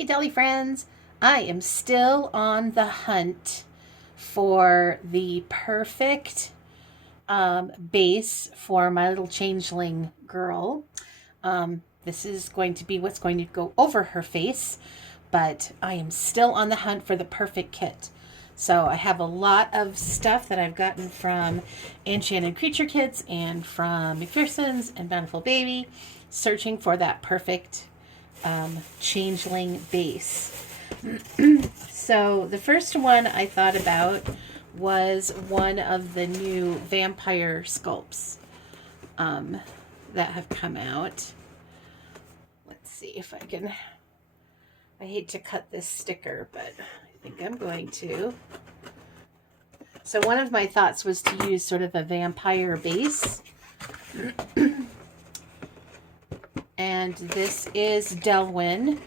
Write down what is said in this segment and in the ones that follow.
Hey Deli friends, I am still on the hunt for the perfect base for my little changeling girl. This is going to be what's going to go over her face, but I am still on the hunt for the perfect kit. So I have a lot of stuff that I've gotten from Enchanted Creature Kits and from McPherson's and Bountiful Baby, searching for that perfect changeling base. So the first one I thought about was one of the new vampire sculpts that have come out. Let's see if I can. I hate to cut this sticker, but I think I'm going to. So one of my thoughts was to use sort of a vampire base. And this is Delwyn.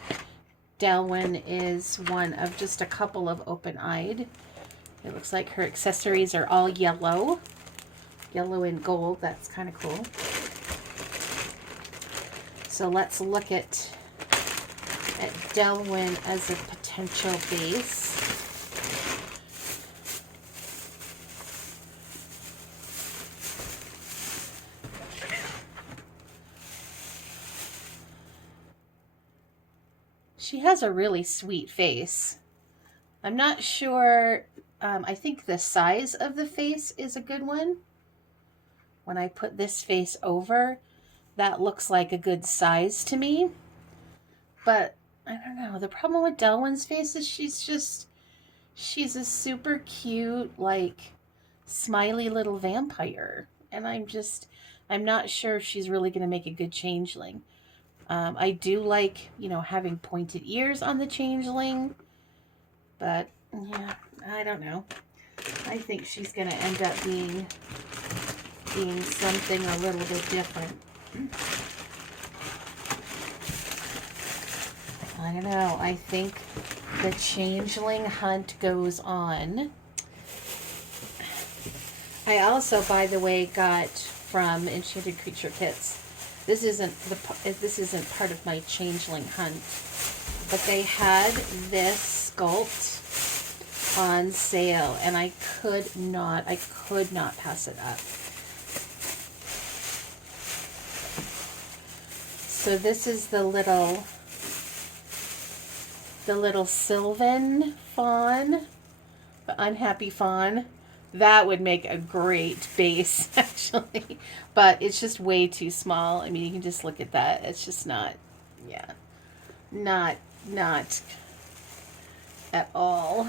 Delwyn is one of just a couple of open-eyed. It looks like her accessories are all yellow. Yellow and gold. That's kind of cool. So let's look at Delwyn as a potential base. She has a really sweet face. I'm not sure, I think the size of the face is a good one. When I put this face over, that looks like a good size to me. But, I don't know, the problem with Delwyn's face is she's a super cute, like, smiley little vampire. And I'm not sure if she's really going to make a good changeling. I do like, having pointed ears on the changeling, but yeah, I don't know. I think she's going to end up being something a little bit different. I don't know. I think the changeling hunt goes on. I also, by the way, got from Enchanted Creature Kits. This isn't part of my changeling hunt, but they had this sculpt on sale, and I could not pass it up. So this is the little Sylvan fawn, the unhappy fawn. That would make a great base, actually. But it's just way too small. I mean, you can just look at that. It's just not at all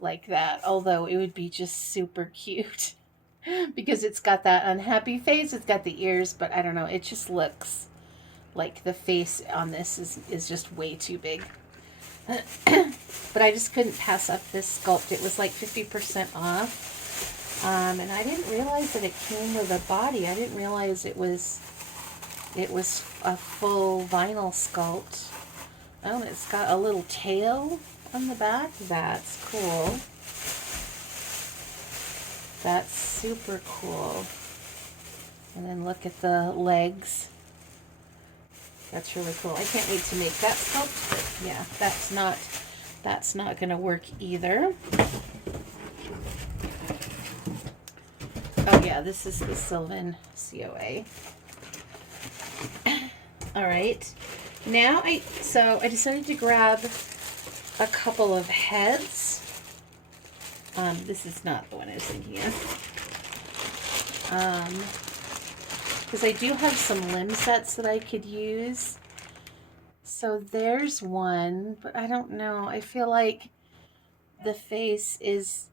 like that. Although it would be just super cute. Because it's got that unhappy face. It's got the ears, but I don't know. It just looks like the face on this is just way too big. But I just couldn't pass up this sculpt. It was like 50% off. And I didn't realize that it came with a body. I didn't realize it was a full vinyl sculpt. Oh, it's got a little tail on the back. That's cool. That's super cool. And then look at the legs. That's really cool. I can't wait to make that sculpt, but yeah, that's not going to work either. Oh yeah, this is the Sylvan COA. All right. Now I decided to grab a couple of heads. This is not the one I was thinking of. Because I do have some limb sets that I could use. So there's one, but I don't know. I feel like the face is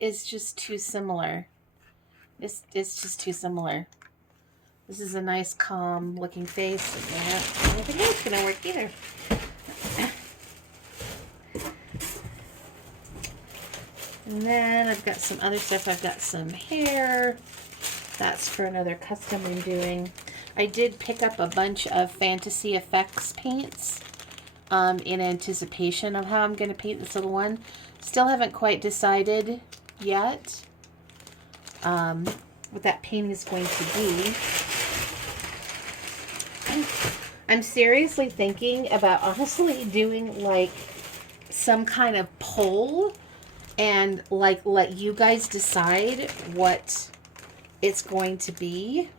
just too similar. It's just too similar. This is a nice, calm looking face. And I don't think that's going to work either. And then I've got some other stuff. I've got some hair. That's for another custom I'm doing. I did pick up a bunch of Fantasy Effects paints in anticipation of how I'm going to paint this little one. Still haven't quite decided yet what that paint is going to be. I'm seriously thinking about honestly doing like some kind of poll and like let you guys decide what it's going to be.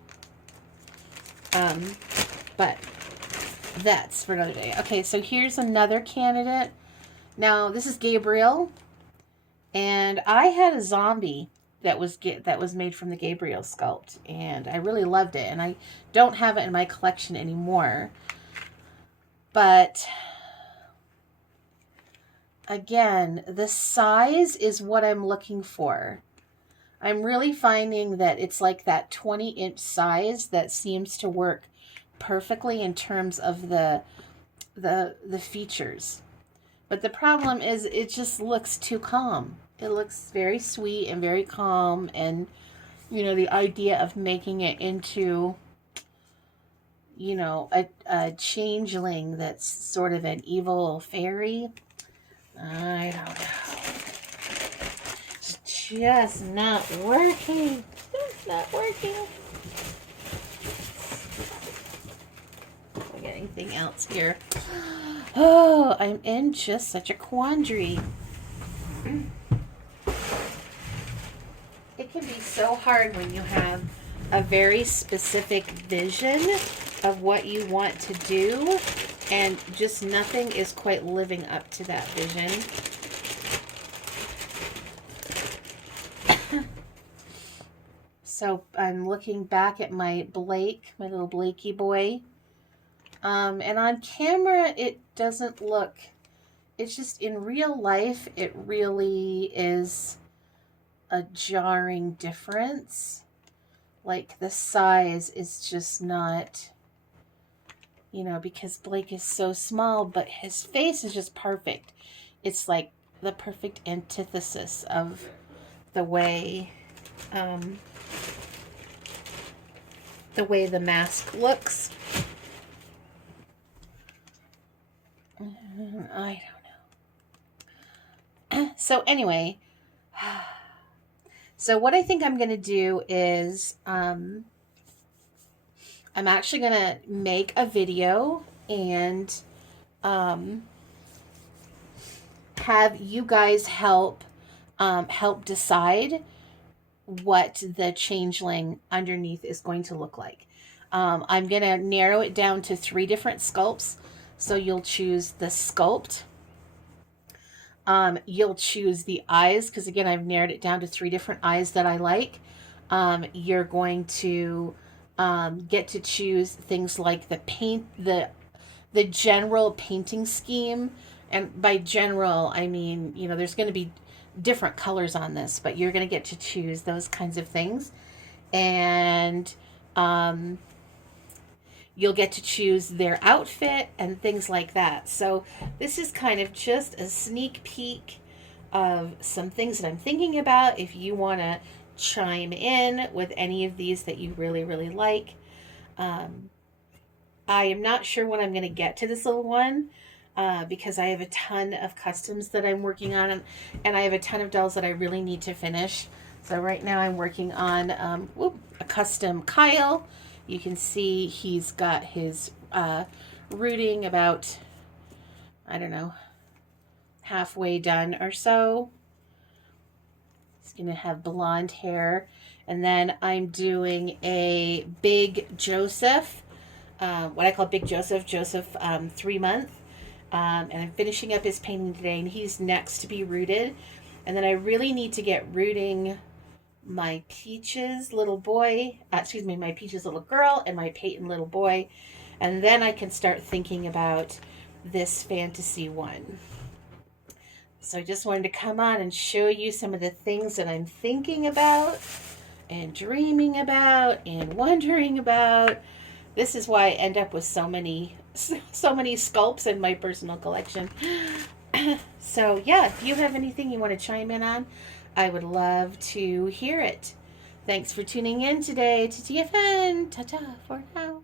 But that's for another day. Okay, so here's another candidate. Now this is Gabriel, and I had a zombie that was made from the Gabriel sculpt, and I really loved it, and I don't have it in my collection anymore. But again, the size is what I'm looking for. I'm really finding that it's like that 20-inch size that seems to work perfectly in terms of the features. But the problem is it just looks too calm. It looks very sweet and very calm, and you know, the idea of making it into, you know, a changeling that's sort of an evil fairy. I don't know. It's just not working. It's not working. I got anything else here? Oh, I'm in just such a quandary. It can be so hard when you have a very specific vision of what you want to do, and just nothing is quite living up to that vision. So I'm looking back at my Blake, my little Blakey boy. And on camera, it doesn't look, it's just in real life, it really is a jarring difference. Like the size is just not, you know, because Blake is so small, but his face is just perfect. It's like the perfect antithesis of the way the mask looks. I don't know. So anyway, so what I think I'm going to do is I'm actually going to make a video and have you guys help decide what the changeling underneath is going to look like. I'm going to narrow it down to 3 different sculpts. So you'll choose the sculpt. You'll choose the eyes, because again, I've narrowed it down to 3 different eyes that I like. You're going to get to choose things like the paint, the general painting scheme. And by general, I mean, you know, there's going to be different colors on this, but you're going to get to choose those kinds of things. And you'll get to choose their outfit and things like that. So this is kind of just a sneak peek of some things that I'm thinking about. If you want to chime in with any of these that you really, really like. I am not sure when I'm going to get to this little one because I have a ton of customs that I'm working on, and I have a ton of dolls that I really need to finish. So right now I'm working on a custom Kyle. You can see he's got his rooting about, I don't know, halfway done or so. He's going to have blonde hair. And then I'm doing a Big Joseph, what I call Big Joseph, 3 month. And I'm finishing up his painting today, and he's next to be rooted. And then I really need to get rooting my Peaches little boy, my Peaches little girl and my Peyton little boy. And then I can start thinking about this fantasy one. So I just wanted to come on and show you some of the things that I'm thinking about and dreaming about and wondering about. This is why I end up with so many sculpts in my personal collection. So yeah, if you have anything you want to chime in on, I would love to hear it. Thanks for tuning in today to TFN. Ta-ta for now.